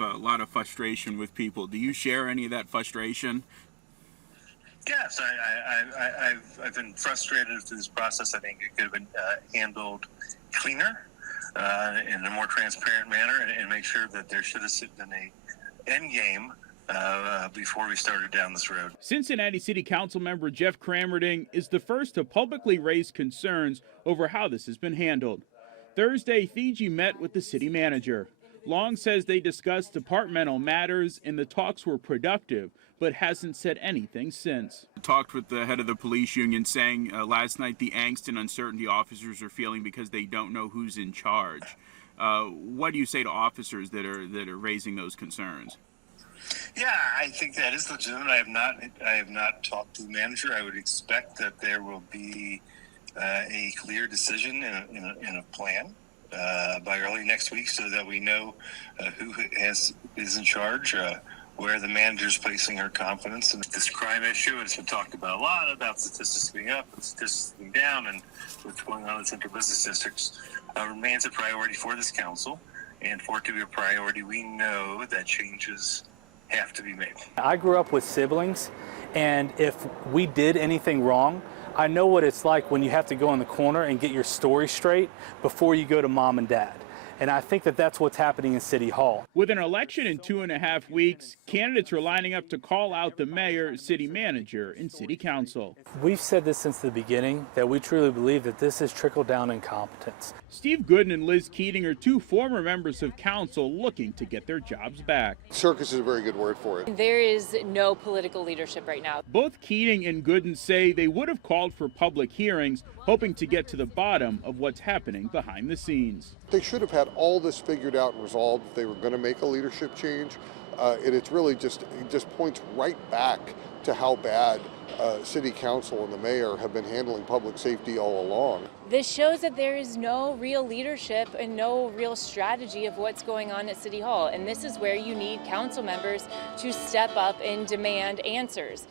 a lot of frustration with people. Do you share any of that frustration? Yes, I've been frustrated through this process. I think it could have been handled cleaner, in a more transparent manner, and make sure that there should have been a endgame before we started down this road. Cincinnati City Council Member Jeff Cramerding is the first to publicly raise concerns over how this has been handled. Thursday, Theetge met with the city manager. Long says they discussed departmental matters and the talks were productive, but hasn't said anything since. Talked with the head of the police union saying last night the angst and uncertainty officers are feeling because they don't know who's in charge. What do you say to officers that are raising those concerns? Yeah, I think that is legitimate. I have not talked to the manager. I would expect that there will be a clear decision in a plan by early next week, so that we know who is in charge, where the manager is placing her confidence in this crime issue. It's been talked about a lot, about statistics being up and statistics being down, and what's going on in central business districts remains a priority for this council. And for it to be a priority, we know that changes have to be made. I grew up with siblings, and if we did anything wrong, I know what it's like when you have to go in the corner and get your story straight before you go to mom and dad. And I think that that's what's happening in City Hall. With an election in 2.5 weeks, candidates are lining up to call out the mayor, city manager, and city council. We've said this since the beginning, that we truly believe that this is trickle-down incompetence. Steve Gooden and Liz Keating are two former members of council looking to get their jobs back. Circus is a very good word for it. There is no political leadership right now. Both Keating and Gooden say they would have called for public hearings, hoping to get to the bottom of what's happening behind the scenes. They should have had all this figured out and resolved if they were going to make a leadership change. And it's really it just points right back to how bad city council and the mayor have been handling public safety all along. This shows that there is no real leadership and no real strategy of what's going on at City Hall. And this is where you need council members to step up and demand answers.